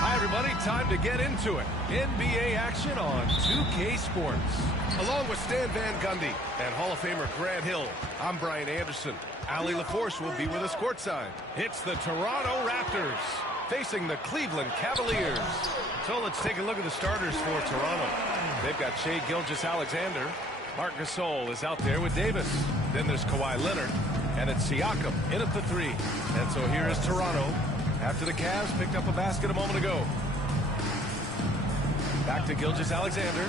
Hi, everybody. Time to get into it. NBA action on 2K Sports. Along with Stan Van Gundy and Hall of Famer Grant Hill, I'm Brian Anderson. Allie LaForce will be with us courtside. It's the Toronto Raptors facing the Cleveland Cavaliers. So let's take a look at the starters for Toronto. They've got Shai Gilgeous-Alexander. Marc Gasol is out there with Davis. Then there's Kawhi Leonard. And it's Siakam in at the three. And so here is Toronto after the Cavs picked up a basket a moment ago. Back to Gilgeous-Alexander.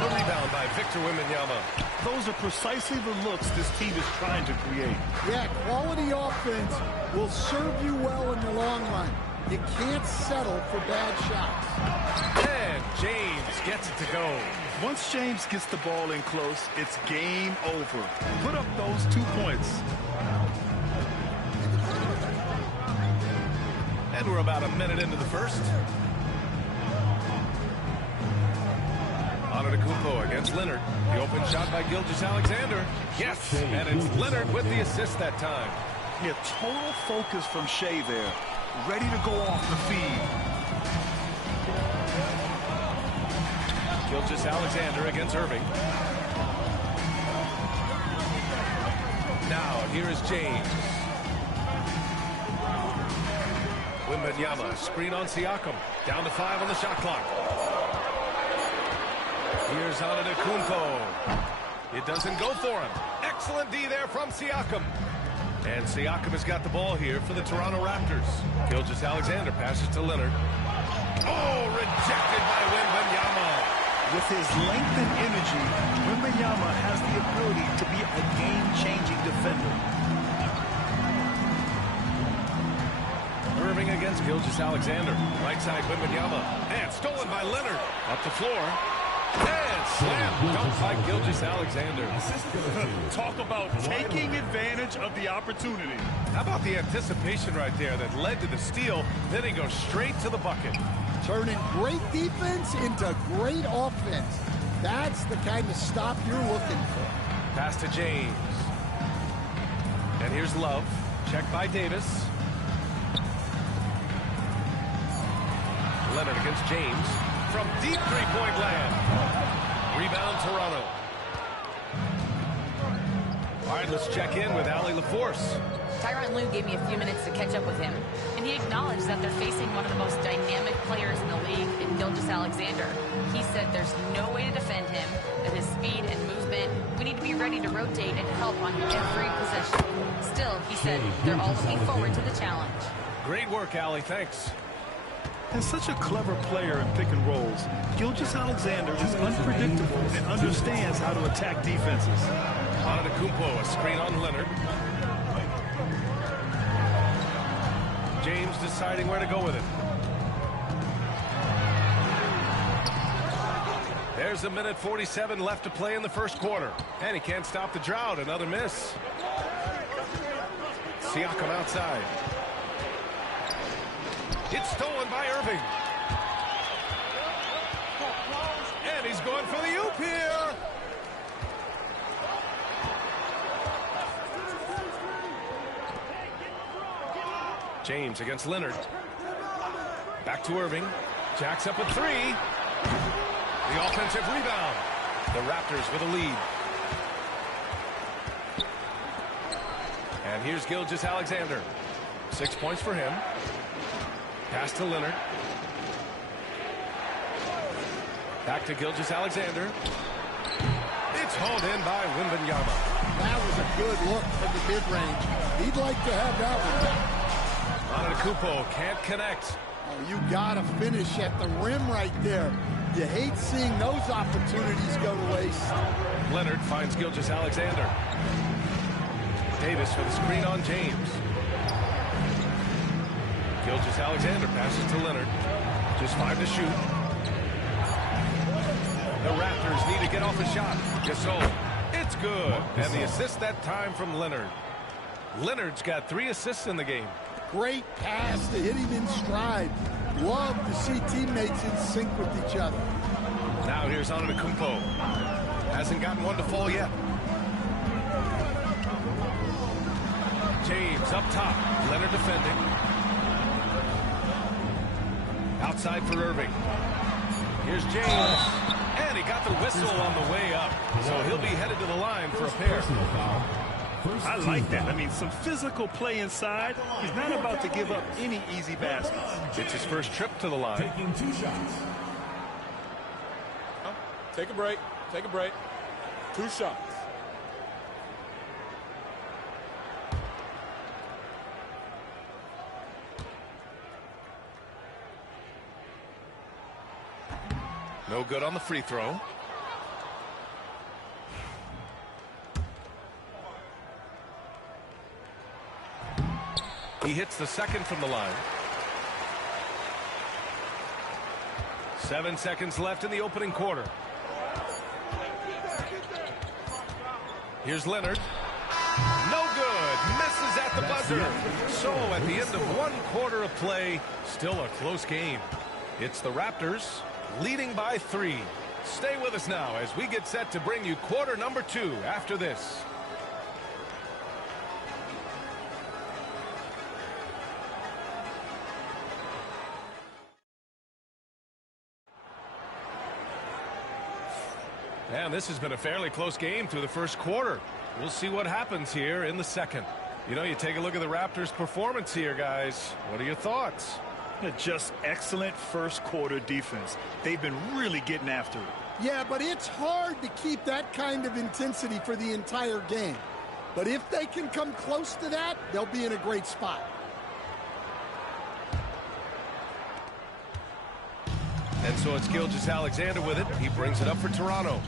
A rebound by Victor Wembanyama. Those are precisely the looks this team is trying to create. Yeah, quality offense will serve you well in the long run. You can't settle for bad shots. And James gets it to go. Once James gets the ball in close, it's game over. Put up those 2 points. And we're about a minute into the first. Antetokounmpo against Leonard. The open shot by Gilgeous-Alexander. Yes, and it's Leonard with the assist that time. Yeah, total focus from Shai there. Ready to go off the feed. Gilgeous-Alexander against Irving. Now, here is James. Wembanyama, screen on Siakam. Down to 5 on the shot clock. Here's Antetokounmpo. It doesn't go for him. Excellent D there from Siakam. And Siakam has got the ball here for the Toronto Raptors. Gilgeous-Alexander passes to Leonard. Oh, rejected by Wembanyama. With his length and energy, Wembanyama has the ability to be a game-changing defender. Irving against Gilgeous-Alexander. Right side Wembanyama. And stolen by Leonard. Up the floor. And slam dunk by Gilgeous-Alexander. Talk about taking advantage of the opportunity. How about the anticipation right there that led to the steal? Then he goes straight to the bucket. Turning great defense into great offense. That's the kind of stop you're looking for. Pass to James. And here's Love. Check by Davis. Leonard against James. From deep three-point land. Rebound Toronto. All right, let's check in with Allie LaForce. Tyronn Lue gave me a few minutes to catch up with him, and he acknowledged that they're facing one of the most dynamic players in the league in Gilgeous-Alexander. He said there's no way to defend him, that his speed and movement, we need to be ready to rotate and help on every possession. Still, he said they're all looking forward to the challenge. Great work, Allie. Thanks. And such a clever player in pick and rolls, Gilgeous-Alexander is unpredictable and understands how to attack defenses. Antetokounmpo, a screen on Leonard. James deciding where to go with it. There's a minute 47 left to play in the first quarter. And he can't stop the drought. Another miss. Siakam outside. It's stolen by Irving. And he's going for the oop here. James against Leonard. Back to Irving. Jacks up with 3. The offensive rebound. The Raptors with a lead. And here's Gilgeous-Alexander. 6 points for him. Pass to Leonard. Back to Gilgeous-Alexander. It's hauled in by Wembanyama. That was a good look from the mid-range. He'd like to have that one. Antetokounmpo can't connect. Oh, you got to finish at the rim right there. You hate seeing those opportunities go to waste. Leonard finds Gilgeous-Alexander. Davis for the screen on James. Gilgeous-Alexander passes to Leonard. Just 5 to shoot. The Raptors need to get off a shot. Gasol. It's good. And the assist that time from Leonard. Leonard's got 3 assists in the game. Great pass to hit him in stride. Love to see teammates in sync with each other. Now here's Antetokounmpo. Hasn't gotten one to fall yet. James up top. Leonard defending. Outside for Irving. Here's James. And he got the whistle on the way up. So he'll be headed to the line for a pair. I like that. I mean, some physical play inside. He's not about to give up any easy baskets. It's his first trip to the line. Taking 2 shots. Take a break. Take a break. 2 shots. No good on the free throw. He hits the second from the line. 7 seconds left in the opening quarter. Here's Leonard. No good. Misses at the buzzer. So at the end of 1 quarter of play, still a close game. It's the Raptors leading by 3. Stay with us now as we get set to bring you quarter number 2 after this. And this has been a fairly close game through the first quarter. We'll see what happens here in the second. You know, you take a look at the Raptors' performance here, guys. What are your thoughts? Just excellent first quarter defense. They've been really getting after it. Yeah, but it's hard to keep that kind of intensity for the entire game. But if they can come close to that, they'll be in a great spot. And so it's Gilgeous-Alexander with it. He brings it up for Toronto.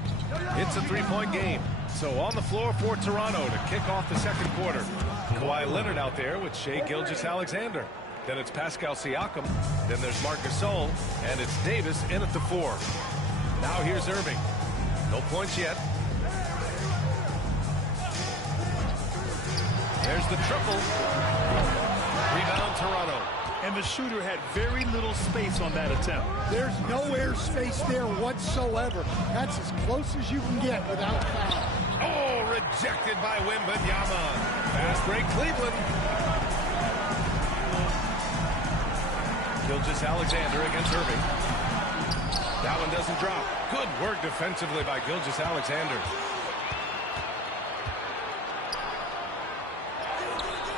It's a 3-point game. So on the floor for Toronto to kick off the second quarter. Kawhi Leonard out there with Shai Gilgeous-Alexander. Then it's Pascal Siakam. Then there's Marc Gasol. And it's Davis in at the 4. Now here's Irving. No points yet. There's the triple. Rebound Toronto. And the shooter had very little space on that attempt. There's no air space there whatsoever. That's as close as you can get without foul. Oh, rejected by Wembanyama. Fast break Cleveland. Gilgeous-Alexander against Irving. That one doesn't drop. Good work defensively by Gilgeous-Alexander.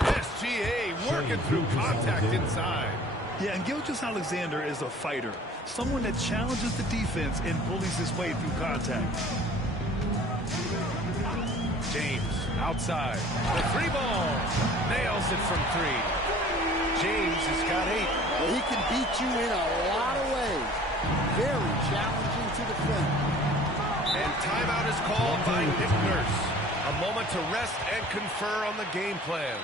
SGA working through contact inside. Yeah, and Gilgeous-Alexander is a fighter. Someone that challenges the defense and bullies his way through contact. James outside. The 3 ball. Nails it from 3. James has got 8. Well, he can beat you in a lot of ways. Very challenging to defend. And timeout is called by Nick Nurse. A moment to rest and confer on the game plan.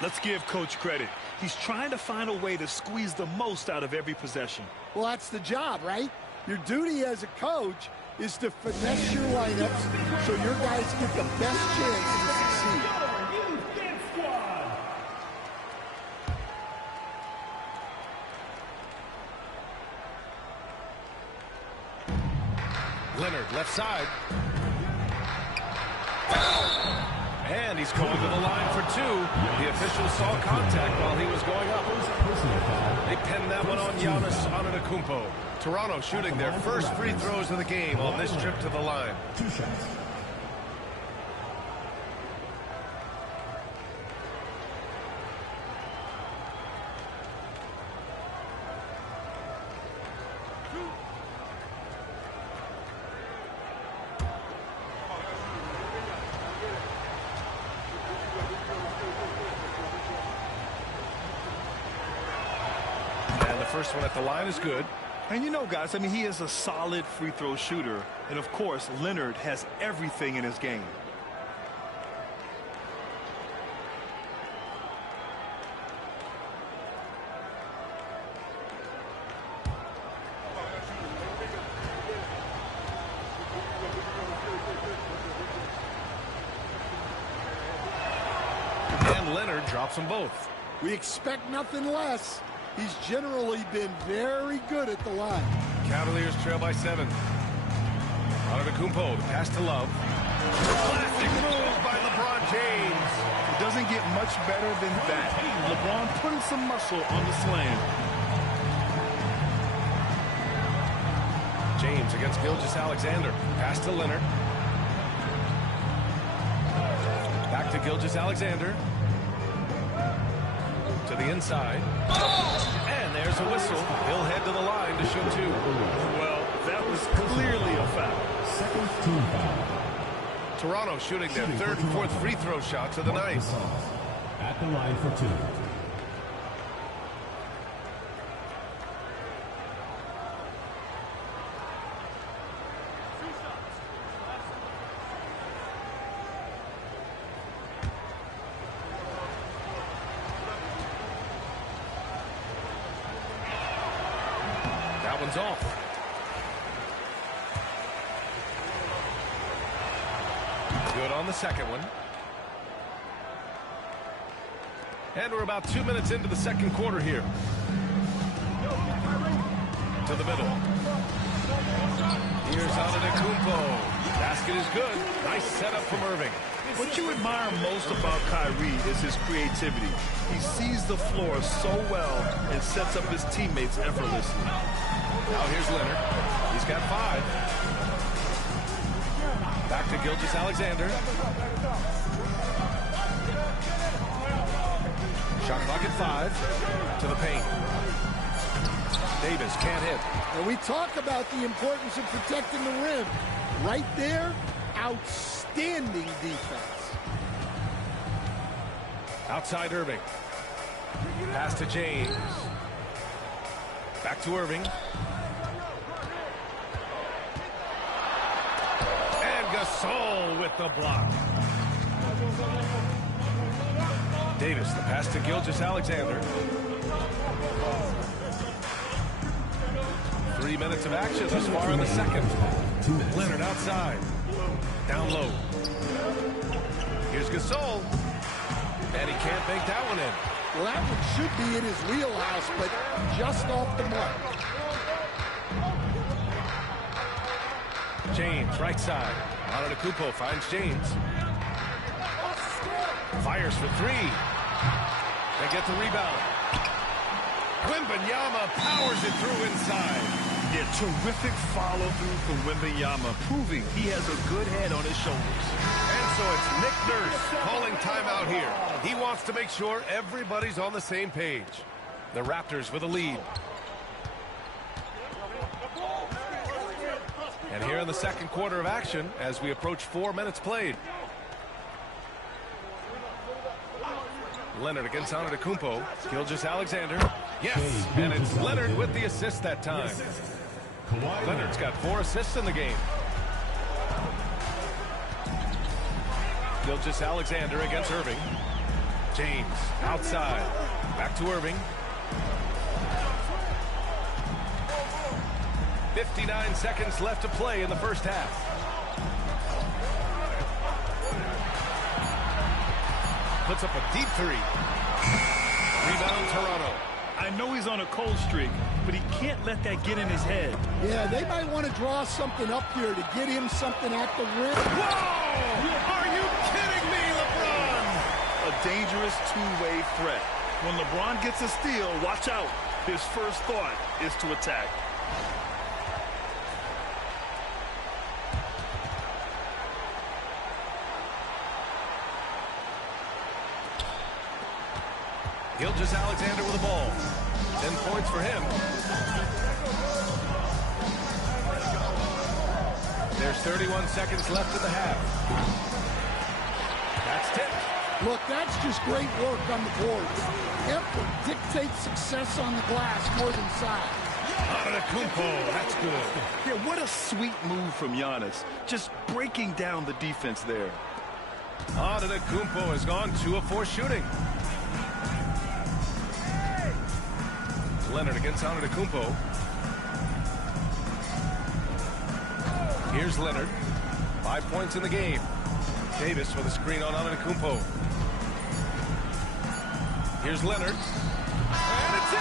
Let's give Coach credit. He's trying to find a way to squeeze the most out of every possession. Well, that's the job, right? Your duty as a coach is to finesse your lineups so your guys get the best chance to succeed. Leonard, left side. And he's going to the line for two. The officials saw contact while he was going up. They pinned that one on Giannis Antetokounmpo. Toronto shooting their first free throws of the game on this trip to the line. 2 shots. First one at the line is good. And you know, guys, I mean, he is a solid free throw shooter. And, of course, Leonard has everything in his game. And Leonard drops them both. We expect nothing less. He's generally been very good at the line. Cavaliers trail by 7. Antetokounmpo, the pass to Love. Classic move by LeBron James. It doesn't get much better than that. LeBron putting some muscle on the slam. James against Gilgeous-Alexander. Pass to Leonard. Back to Gilgeous-Alexander. To the inside. And there's a whistle. He'll head to the line to shoot two. Well, that was clearly a foul. Second team foul. Toronto shooting their third and fourth free throw shots of the night. At the line for 2. That one's off. Good on the second one. And we're about 2 minutes into the second quarter here. To the middle. Here's Antetokounmpo. Basket is good. Nice setup from Irving. What you admire most about Kyrie is his creativity. He sees the floor so well and sets up his teammates effortlessly. Now here's Leonard. He's got 5. Back to Gilgeous-Alexander. Shot clock at 5. To the paint. Davis can't hit. And we talk about the importance of protecting the rim. Right there, outstanding defense. Outside Irving. Pass to James. Back to Irving. And Gasol with the block. Davis, the pass to Gilgeous-Alexander. 3 minutes of action thus far in the second. Leonard outside. Down low. Here's Gasol. And he can't make that one in. Well, that one should be in his wheelhouse, but just off the mark. James, right side. Antetokounmpo finds James. Fires for 3. They get the rebound. Wembanyama powers it through inside. Yeah, terrific follow-through from Wembanyama, proving he has a good head on his shoulders. And so it's Nick Nurse calling timeout here. He wants to make sure everybody's on the same page. The Raptors with a lead. And here in the second quarter of action as we approach 4 minutes played. Leonard against Antetokounmpo. Gilgeous-Alexander. Yes, and it's Leonard with the assist that time. Leonard's got 4 assists in the game. Gilgeous-Alexander against Irving. James outside. Back to Irving. 59 seconds left to play in the first half. Puts up a deep three. Rebound, Toronto. I know he's on a cold streak, but he can't let that get in his head. Yeah, they might want to draw something up here to get him something at the rim. Whoa! Are you kidding me, LeBron? A dangerous two-way threat. When LeBron gets a steal, watch out. His first thought is to attack. Gilgeous-Alexander with the ball. 10 points for him. There's 31 seconds left in the half. That's tipped. Look, that's just great work on the boards. Effort dictates success on the glass more than size. Antetokounmpo, that's good. Yeah, what a sweet move from Giannis. Just breaking down the defense there. Antetokounmpo has gone 2 of 4 shooting. Leonard against Antetokounmpo. Here's Leonard. 5 points in the game. Davis with a screen on Antetokounmpo. Here's Leonard. And it's in!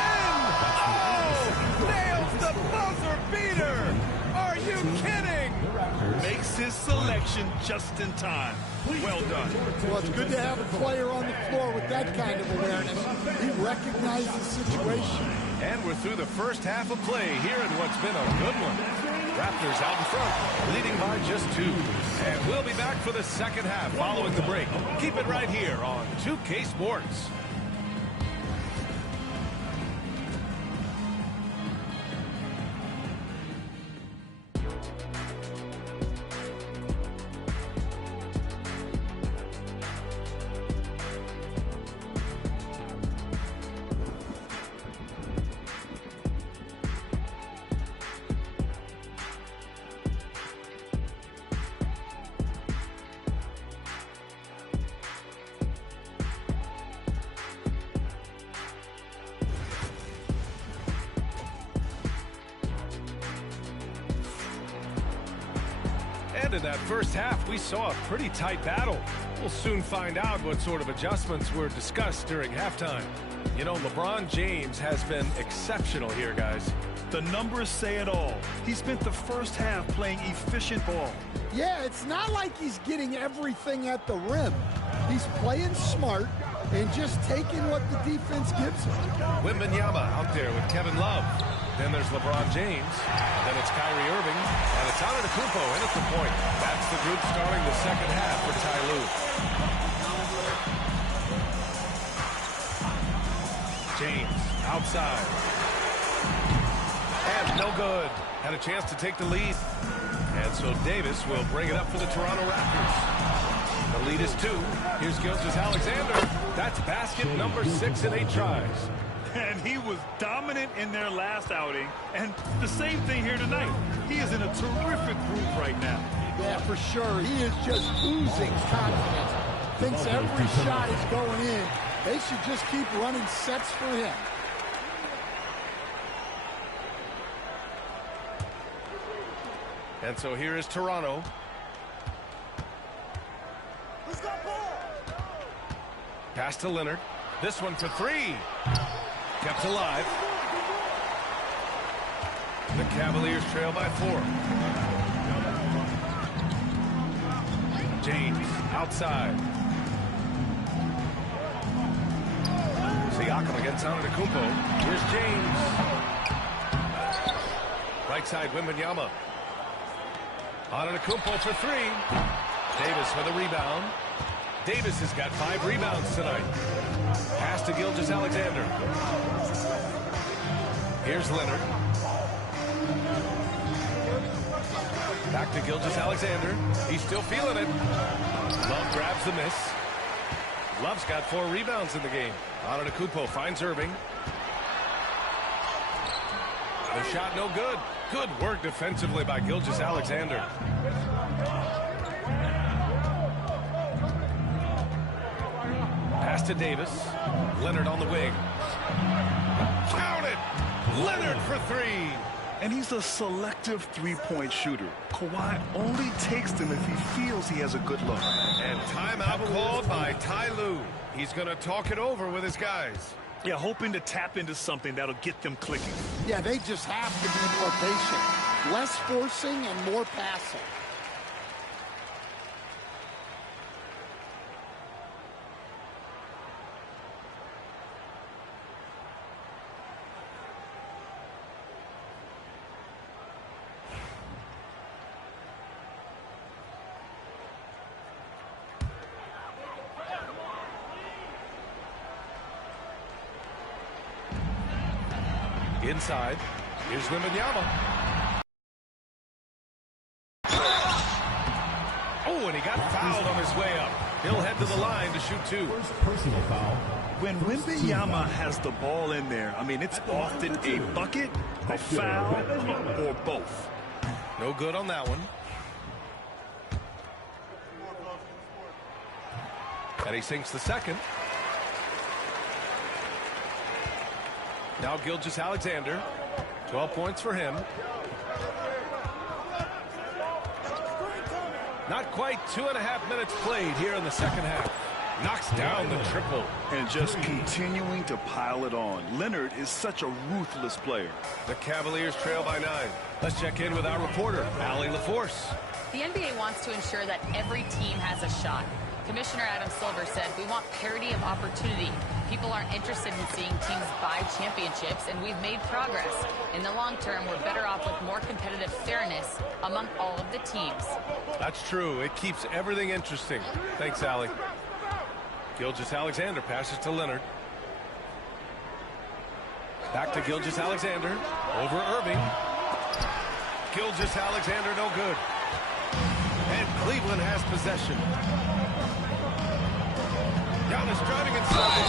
Oh! Nails the buzzer beater! Are you kidding? Makes his selection just in time. Well done. Well, it's good to have a player on the floor with that kind of awareness. He recognized the situation. And we're through the first half of play here in what's been a good one. Raptors out in front, leading by just 2. And we'll be back for the second half following the break. Keep it right here on 2K Sports. And in that first half, we saw a pretty tight battle. We'll soon find out what sort of adjustments were discussed during halftime. You know, LeBron James has been exceptional here, guys. The numbers say it all. He spent the first half playing efficient ball. Yeah, it's not like he's getting everything at the rim. He's playing smart and just taking what the defense gives him. Wembanyama out there with Kevin Love. Then there's LeBron James. Then it's Kyrie Irving. And it's Antetokounmpo in at the point. That's the group starting the second half for Ty Lue. James outside. And no good. Had a chance to take the lead. And so Davis will bring it up for the Toronto Raptors. The lead is 2. Here's Gilgeous-Alexander. That's basket number 6 in 8 tries. And he was dominant in their last outing. And the same thing here tonight. He is in a terrific group right now. Yeah, for sure. He is just oozing confidence. Thinks every shot is going in. They should just keep running sets for him. And so here is Toronto. Pass to Leonard. This one for 3. Kept alive. The Cavaliers trail by 4. James outside. Siakam against Antetokounmpo. Here's James. Right side, Wembanyama. Antetokounmpo for 3. Davis with a rebound. Davis has got 5 rebounds tonight. Pass to Gilgeous-Alexander. Here's Leonard. Back to Gilgeous-Alexander. He's still feeling it. Love grabs the miss. Love's got 4 rebounds in the game. Antetokounmpo finds Irving. The shot no good. Good work defensively by Gilgeous-Alexander. Pass to Davis. Leonard on the wing. Count it! Leonard for 3. And he's a selective three-point shooter. Kawhi only takes them if he feels he has a good look. And timeout called by Ty Lue. He's going to talk it over with his guys. Yeah, hoping to tap into something that'll get them clicking. Yeah, they just have to be more patient. Less forcing and more passing. Inside, here's Wembanyama. Oh, and he got fouled on his way up. He'll head to the line to shoot two. First personal foul. When Wembanyama has the ball in there, I mean, it's often a bucket, a foul, or both. No good on that one. And he sinks the second. Now Gilgeous-Alexander, 12 points for him. Not quite 2.5 minutes played here in the second half. Knocks down the triple. And just continuing to pile it on. Leonard is such a ruthless player. The Cavaliers trail by 9. Let's check in with our reporter, Allie LaForce. The NBA wants to ensure that every team has a shot. Commissioner Adam Silver said, "We want parity of opportunity. People aren't interested in seeing teams buy championships, and we've made progress. In the long term, we're better off with more competitive fairness among all of the teams." That's true. It keeps everything interesting. Thanks, Allie. Gilgeous-Alexander passes to Leonard. Back to Gilgeous-Alexander. Over Irving. Gilgeous-Alexander no good. And Cleveland has possession. Giannis driving inside,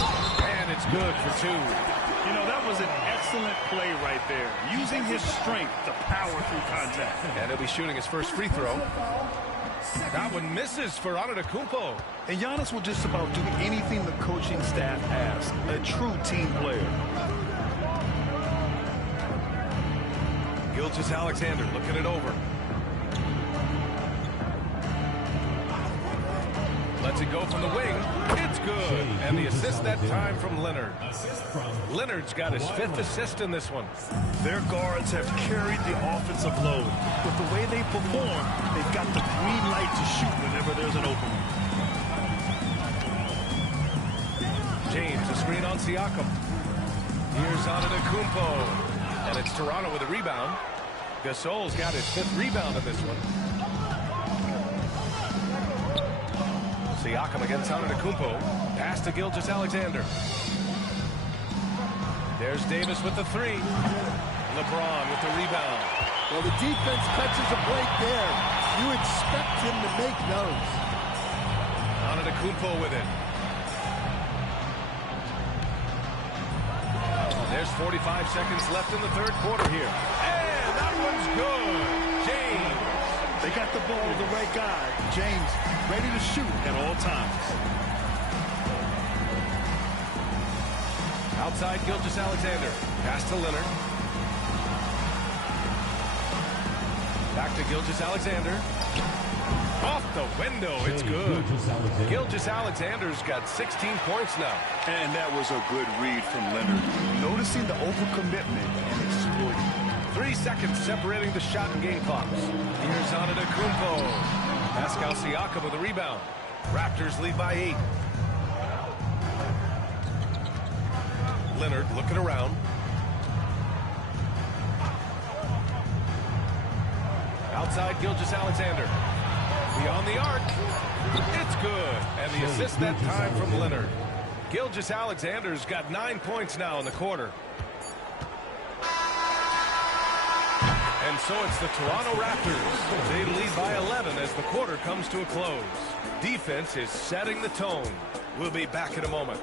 and it's good for two. You know, that was an excellent play right there, using his strength to power through contact. And he'll be shooting his first free throw. That one misses for Antetokounmpo. And Giannis will just about do anything the coaching staff asks. A true team player. Gilgeous-Alexander looking it over. Lets it go from the wing. It's good. And the assist that time from Leonard. Leonard's got his 5th assist in this one. Their guards have carried the offensive load. With the way they perform, they've got the green light to shoot whenever there's an opening. James, a screen on Siakam. Here's Antetokounmpo. And it's Toronto with a rebound. Gasol's got his 5th rebound in this one. Siakam against Antetokounmpo. Pass to Gilgeous-Alexander. There's Davis with the 3. LeBron with the rebound. Well, the defense catches a break there. You expect him to make those. Antetokounmpo with it. There's 45 seconds left in the third quarter here. And that one's good. James. They got the ball to the right guy. James ready to shoot at all times. Outside Gilgeous-Alexander. Pass to Leonard. Back to Gilgeous-Alexander. Off the window. It's good. Gilgeous-Alexander's got 16 points now. And that was a good read from Leonard. Noticing the overcommitment and exploiting. 3 seconds separating the shot and game clocks. Here's Antetokounmpo. Pascal Siakam with a rebound. Raptors lead by 8. Leonard looking around. Outside Gilgeous-Alexander. Beyond the arc. It's good. And the assist that time from Leonard. Gilgeous-Alexander's got 9 points now in the quarter. And so it's the Toronto Raptors. They lead by 11 as the quarter comes to a close. Defense is setting the tone. We'll be back in a moment.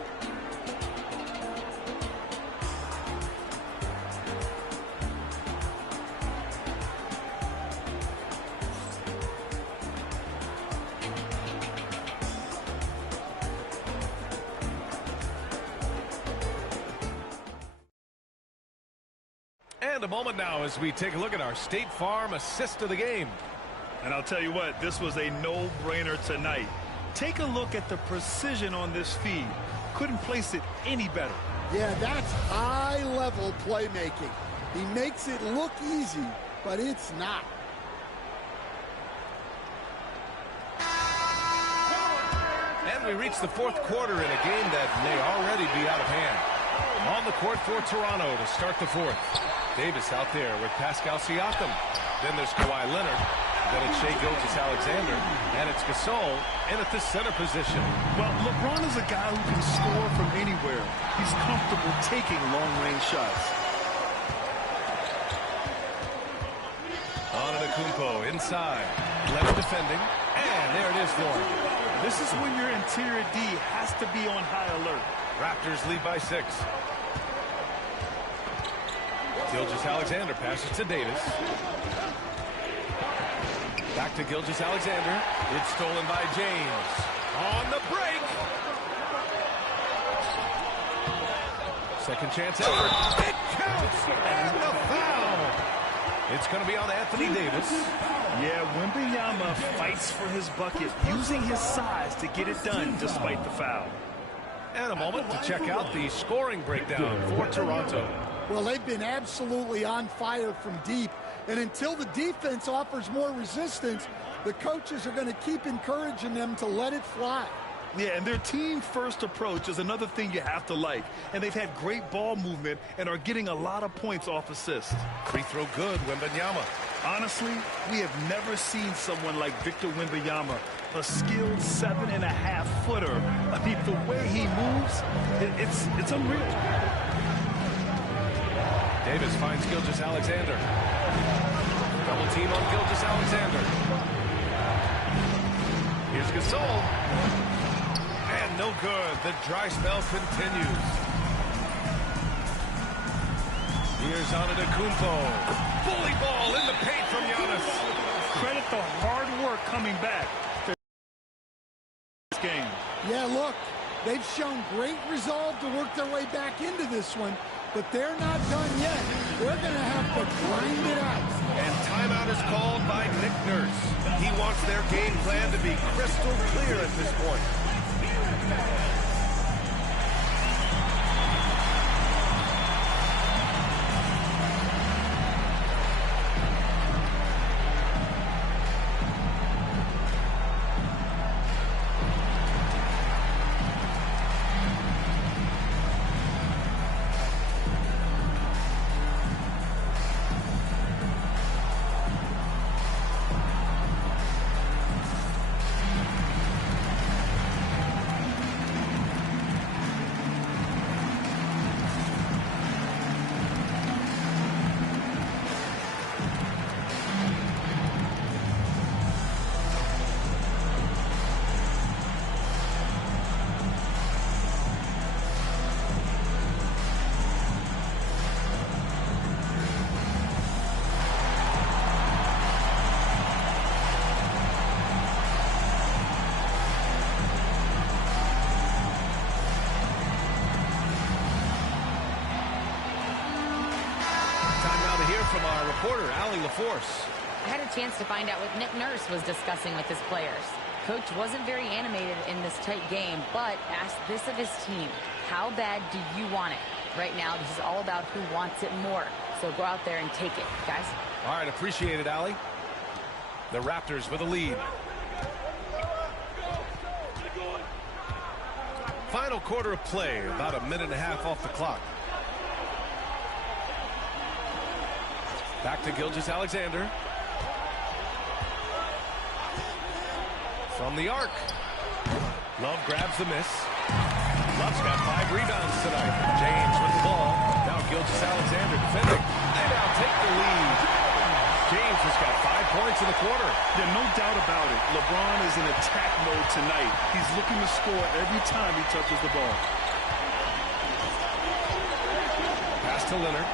And a moment now as we take a look at our State Farm assist of the game. And I'll tell you what, this was a no-brainer tonight. Take a look at the precision on this feed. Couldn't place it any better. Yeah, that's high-level playmaking. He makes it look easy, but it's not. And we reach the fourth quarter in a game that may already be out of hand. On the court for Toronto to start the fourth. Davis out there with Pascal Siakam. Then there's Kawhi Leonard. Then it's Shai Gilgeous-Alexander. And it's Gasol in at the center position. Well, LeBron is a guy who can score from anywhere. He's comfortable taking long-range shots. Antetokounmpo inside. Leonard defending. And there it is for him. This is when your interior D has to be on high alert. Raptors lead by 6. Gilgeous-Alexander passes to Davis. Back to Gilgeous-Alexander. It's stolen by James. On the break. Second chance effort. It counts. And the foul. It's going to be on Anthony Davis. Yeah, Wembanyama fights for his bucket, using his size to get it done despite the foul. And a moment to check out the scoring breakdown for Toronto. Well, they've been absolutely on fire from deep. And until the defense offers more resistance, the coaches are going to keep encouraging them to let it fly. Yeah, and their team-first approach is another thing you have to like. And they've had great ball movement and are getting a lot of points off assists. Free throw good, Wembanyama. Honestly, we have never seen someone like Victor Wembanyama, a skilled 7.5-footer. I mean, the way he moves, it's unreal. Davis finds Gilgeous-Alexander. Double team on Gilgeous-Alexander. Here's Gasol. And no good. The dry spell continues. Here's Antetokounmpo. Bully ball in the paint from Giannis. Credit the hard work coming back to this game. Yeah, look, they've shown great resolve to work their way back into this one, but they're not done yet. They're going to have to grind it out. And timeout is called by Nick Nurse. He wants their game plan to be crystal clear at this point. From our reporter, Allie LaForce. I had a chance to find out what Nick Nurse was discussing with his players. Coach wasn't very animated in this tight game, but asked this of his team. How bad do you want it? Right now, this is all about who wants it more. So go out there and take it, guys. All right, appreciate it, Allie. The Raptors with a lead. Final quarter of play, about a minute and a half off the clock. Back to Gilgeous-Alexander. From the arc. Love grabs the miss. Love's got 5 rebounds tonight. James with the ball. Now Gilgeous-Alexander defending. They now take the lead. James has got 5 points in the quarter. There's no doubt about it. LeBron is in attack mode tonight. He's looking to score every time he touches the ball. Pass to Leonard.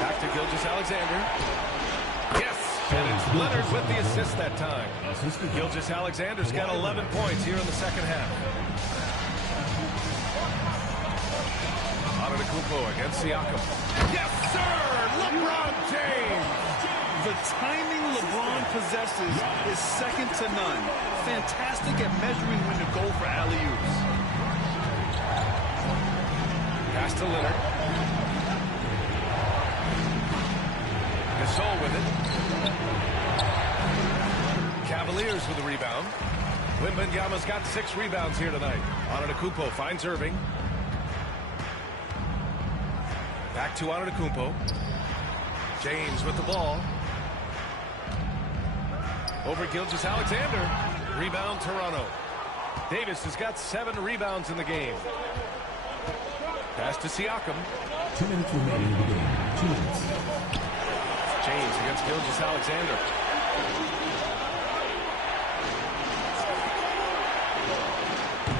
Back to Gilgeous-Alexander. Yes, and it's Leonard with the assist that time. Gilgeous-Alexander's got 11 points here in the second half. Antetokounmpo against Siakam. Yes, sir! LeBron James! The timing LeBron possesses is second to none. Fantastic at measuring when to go for alley-oops. Pass to Leonard. Gasol with it. Cavaliers with the rebound. Wembanyama's got 6 rebounds here tonight. Antetokounmpo finds Irving. Back to Antetokounmpo. James with the ball. Over Gilgeous-Alexander. Rebound Toronto. Davis has got 7 rebounds in the game. Pass to Siakam. 2 minutes remaining in the game. 2 minutes. James against Gilgeous-Alexander.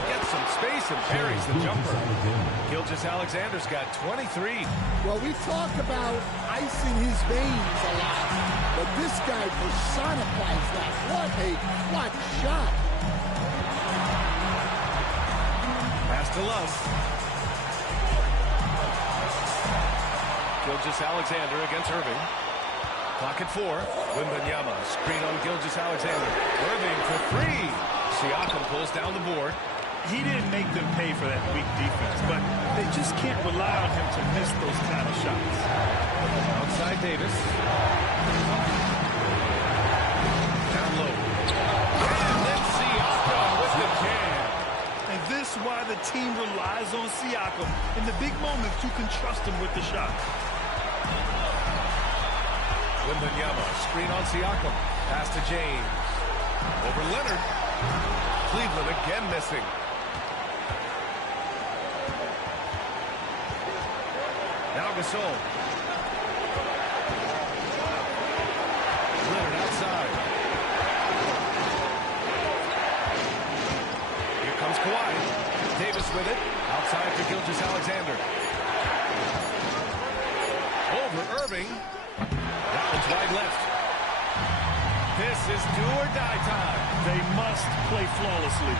Gets some space and buries the jumper. Gilgeous-Alexander's got 23. Well, we talk about ice in his veins a lot, but this guy personifies that. What a clutch shot. Pass to Love. Gilgeous-Alexander against Irving. Clock at 4. Wembanyama, screen on Gilgeous-Alexander. Irving for 3. Siakam pulls down the board. He didn't make them pay for that weak defense, but they just can't rely on him to miss those kind of shots. Outside Davis. Down low. And then Siakam with the jam. And this is why the team relies on Siakam. In the big moments, you can trust him with the shot. Wembanyama, screen on Siakam. Pass to James. Over Leonard. Cleveland again missing. Now Gasol. Leonard outside. Here comes Kawhi. Davis with it. Outside to Gilgeous-Alexander. Over Irving. That one's wide left. This is do or die time. They must play flawlessly.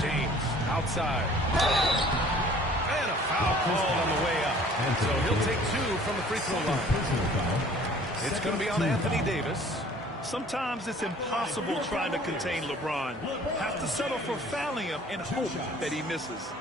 James outside. And a foul call on the way up. So he'll take 2 from the free throw line. It's going to be on Anthony Davis. Sometimes it's impossible trying to contain LeBron. Have to settle for fouling him and hope that he misses.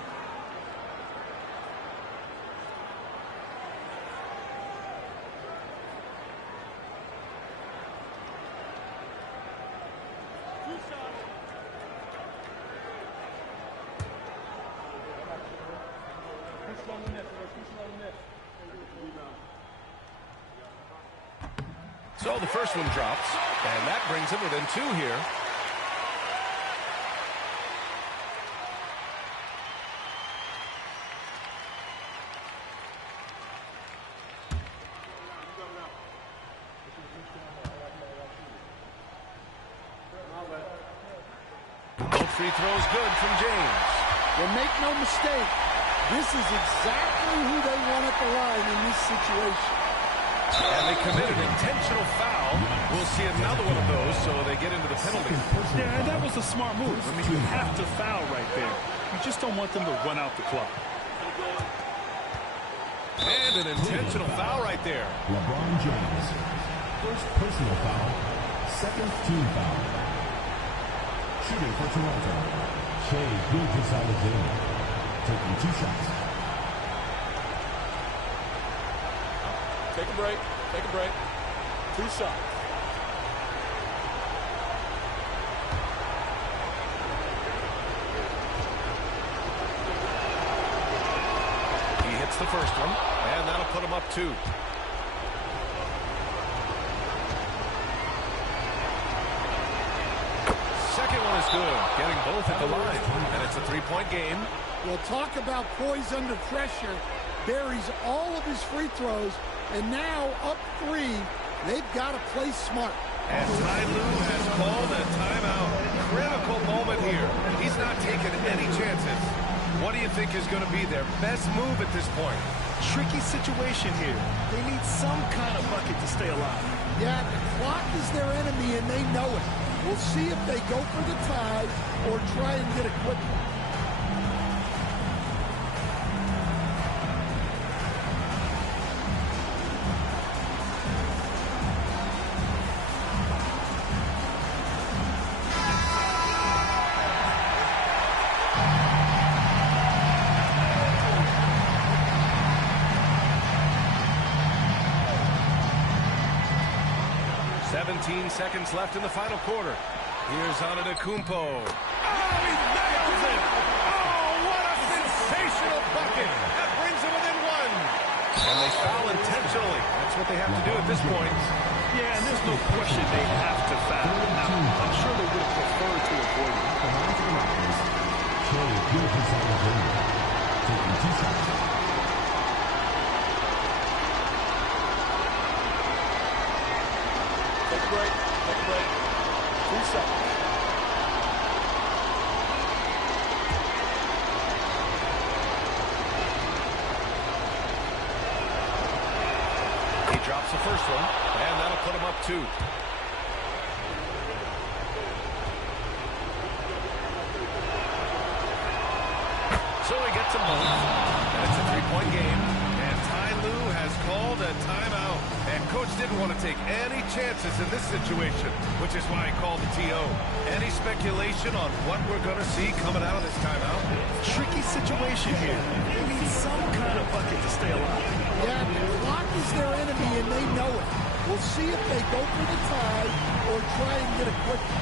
So the first one drops, and that brings him within 2 here. Both free throws good from James. Well, make no mistake, this is exactly who they want at the line in this situation. And they committed an intentional foul. We'll see another one of those, so they get into the penalty. Yeah, and that was a smart move. I mean, you have to foul right there. You just don't want them to run out the clock. And an intentional foul right there. LeBron James. First personal foul. Second team foul. Shooting for Toronto. Shai Gilgeous-Alexander. Taking 2 shots. Take a break. Take a break. 2 shots. He hits the first one, and that'll put him up 2. Second one is good, getting both at the line, and it's a 3-point game. We'll talk about poise under pressure. Buries all of his free throws, and now up 3. They've got to play smart. And Ty Lue has called a timeout. Critical moment here. He's not taking any chances. What do you think is going to be their best move at this point? Tricky situation here. They need some kind of bucket to stay alive. Yeah, the clock is their enemy, and they know it. We'll see if they go for the tie or try and get a quick one. Seconds left in the final quarter. Here's Antetokounmpo. Oh, he nails it! Oh, what a sensational bucket! That brings him within one. And they foul intentionally. That's what they have to do at this point. Yeah, and there's no question they have to foul. Now, I'm sure they would have preferred to avoid it. Shea Gilgeous-Alexander taking 2 shots. Take a break. Take a break. 2 seconds. He drops the first one, and that'll put him up 2. So he gets them both, and it's a 3-point game. And Ty Lue has called a timeout. And Coach didn't want to take any chances in this situation, which is why he called the TO. Any speculation on what we're going to see coming out of this timeout? Tricky situation here. They need some kind of bucket to stay alive. Yeah, the clock is their enemy, and they know it. We'll see if they go for the tie or try and get a quick one.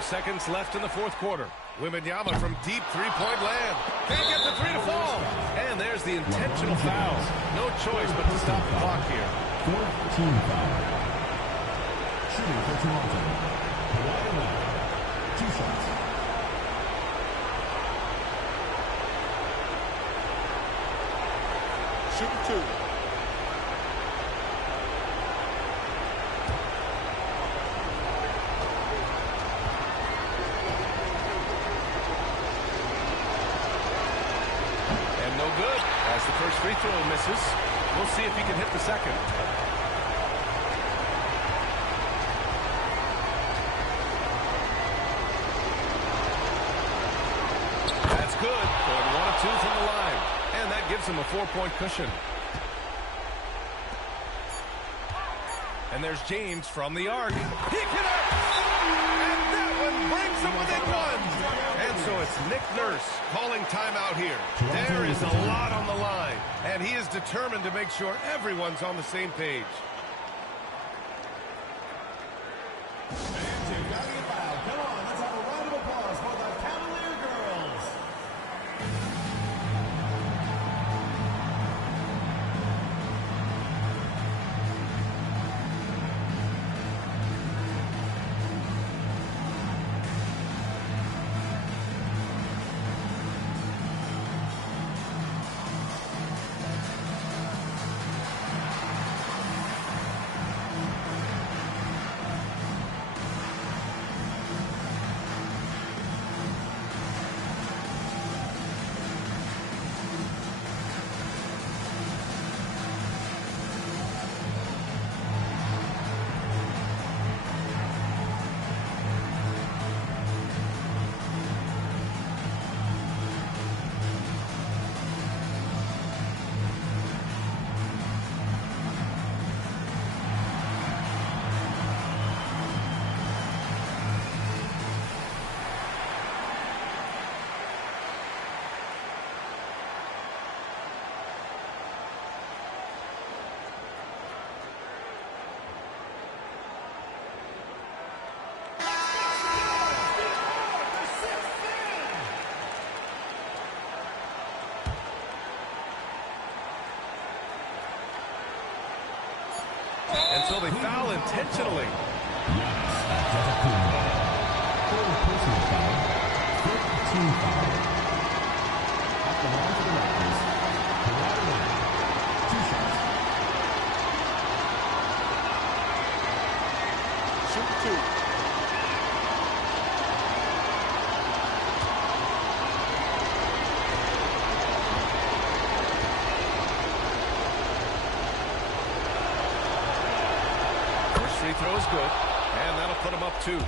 Seconds left in the fourth quarter. Wembanyama from deep three-point land. Can't get the 3 to fall. And there's the intentional foul. No choice but to stop the clock here. 14 foul. Shooting for Toronto. Kawhi Leonard. 2 shots. Shooting 2. First free throw misses. We'll see if he can hit the second. That's good. Going 1 of 2 from the line. And that gives him a 4-point cushion. And there's James from the arc. He connects! And that one brings him within 1. And so it's Nick Nurse calling timeout here. There is a lot on the line, and he is determined to make sure everyone's on the same page. Come on, let's have a round of applause for the Cavalier girls. foul intentionally. Third personal foul. Fifth team foul. At the line for the Raptors, Kawhi Leonard. 2 shots. Shoot 2. First free throw is good, and that'll put him up 2.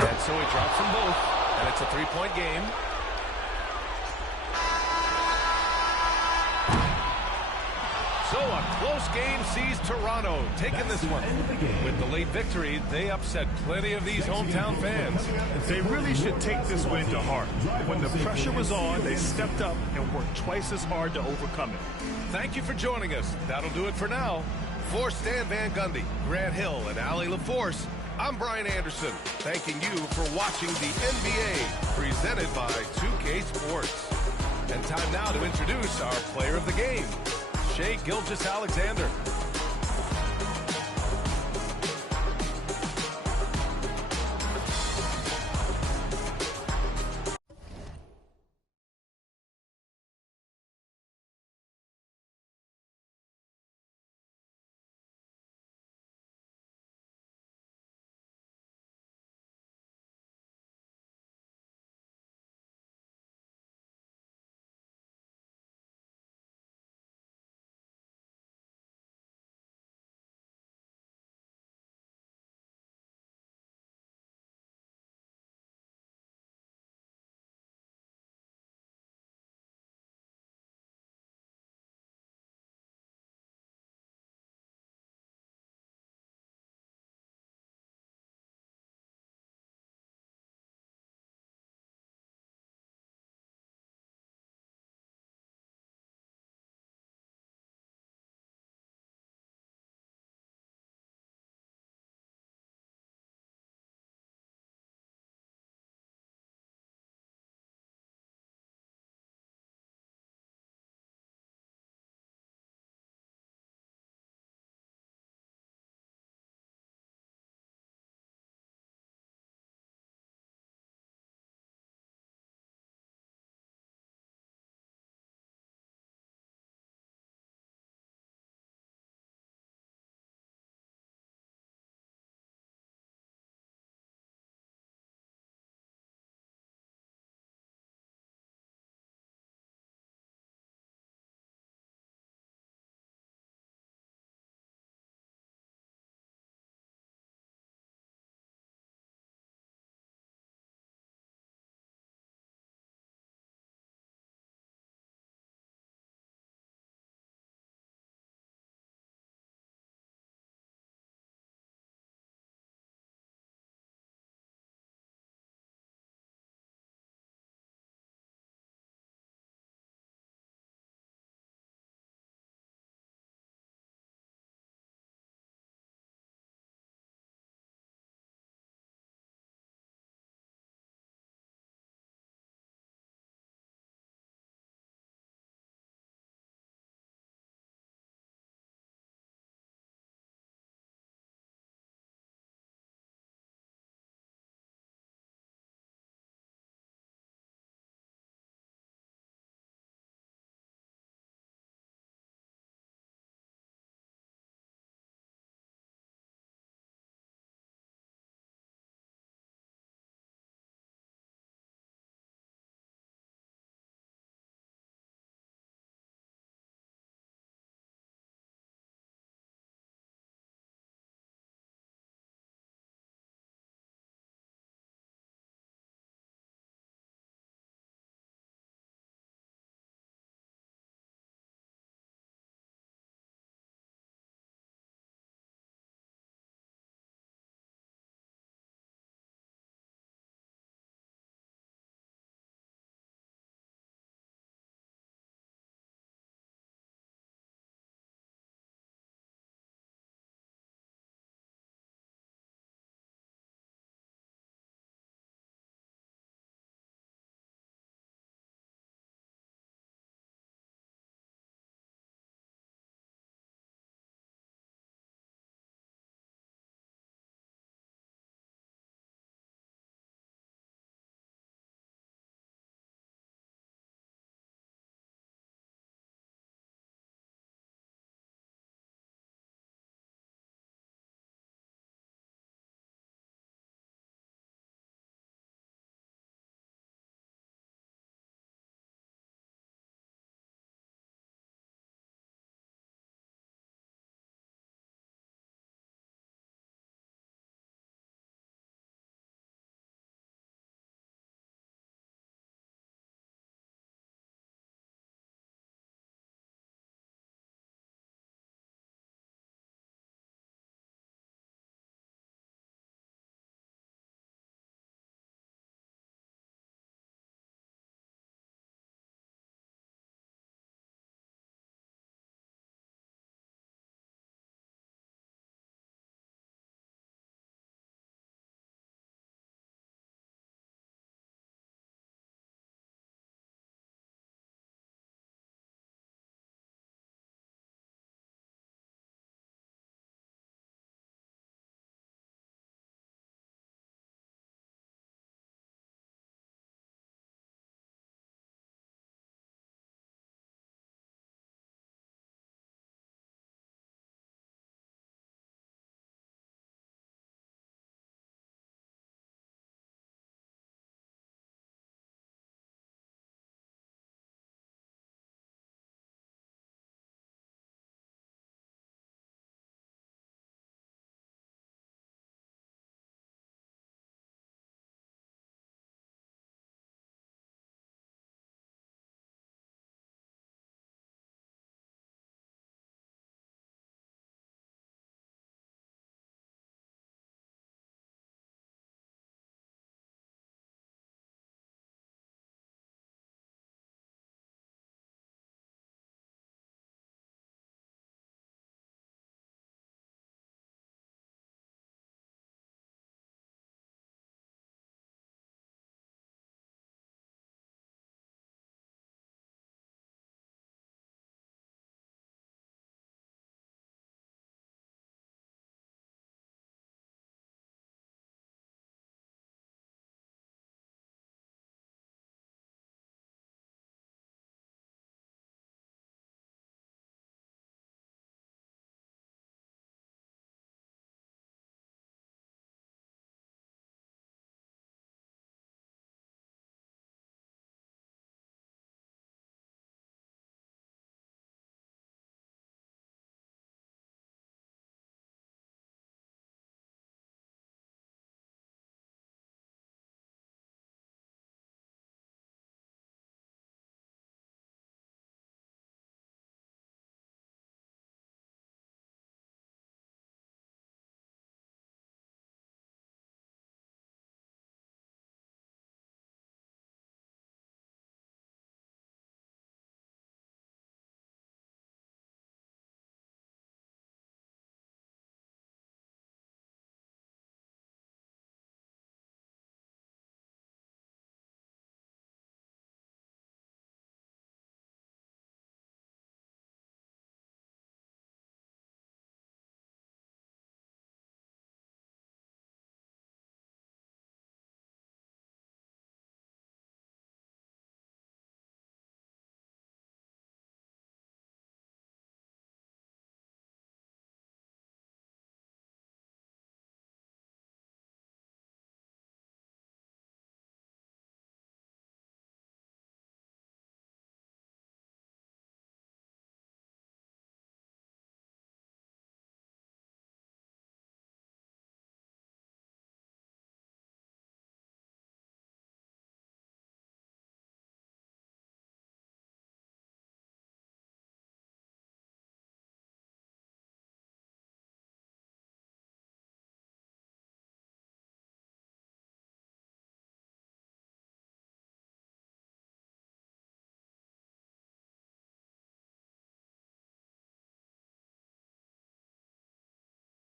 And so he drops them both, and it's a 3-point game. So a close game sees Toronto taking this one. With the late victory, they upset plenty of these hometown fans. They really should take this win to heart. When the pressure was on, they stepped up and worked twice as hard to overcome it. Thank you for joining us. That'll do it for now. For Stan Van Gundy, Grant Hill, and Allie LaForce, I'm Brian Anderson, thanking you for watching the NBA presented by 2K Sports. And time now to introduce our player of the game, Shai Gilgeous-Alexander.